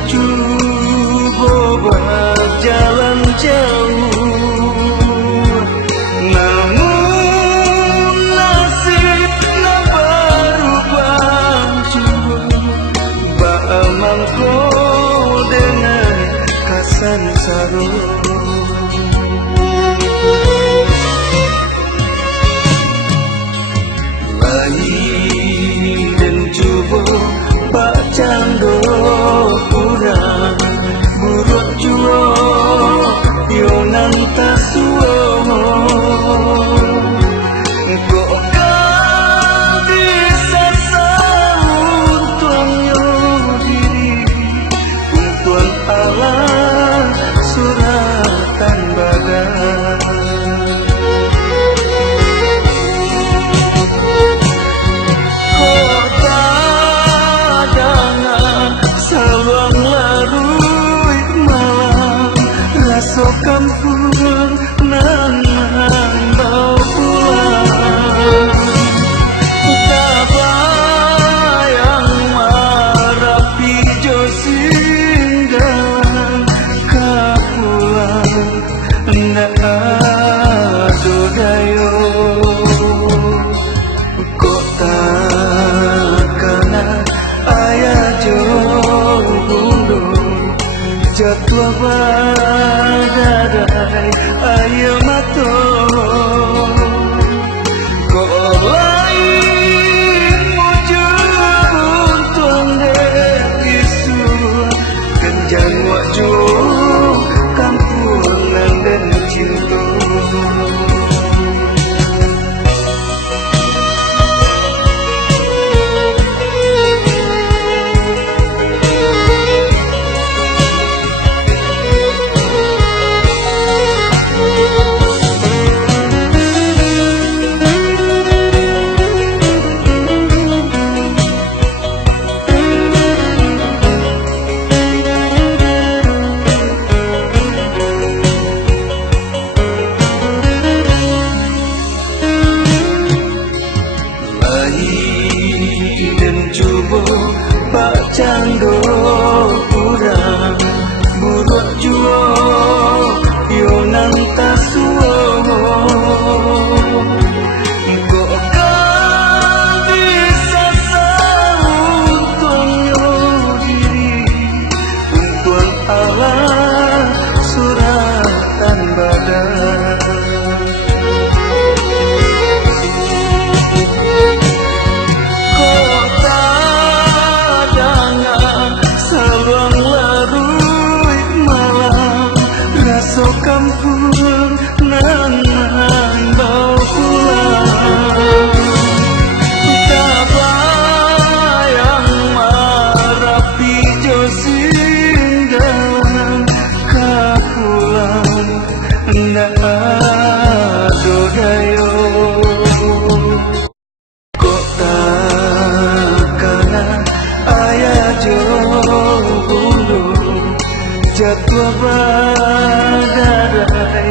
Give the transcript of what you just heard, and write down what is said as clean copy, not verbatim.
mencoba berjalan jauh, namun nasib nak berubah jua. Ba'amang ko dengan kasan sarung. Dan cuba Pak Cando kurang buruk jua yonan tasuo kok kau bisa sahut tuan yo diri tuan Allah suratan badan. So kampung nan bau pulang, tabayang marapi jo singgalan kapulang ndak ado dayo kok takana ayah jo bulung jatuh badai ayo mato kok lain mujur tuan dek isu kenjan waju kampungan dan cinta. Dan cuba Pak Cando kurang buruk jua yonan tasuo kok kau bisa sahut tuan yo diri tuan Allah suratan badan. So kampung nan bau pulang, tabayang marapi jo singgalan kapulang ndak ado dayo kok takana ayah jo bulung jatuh badai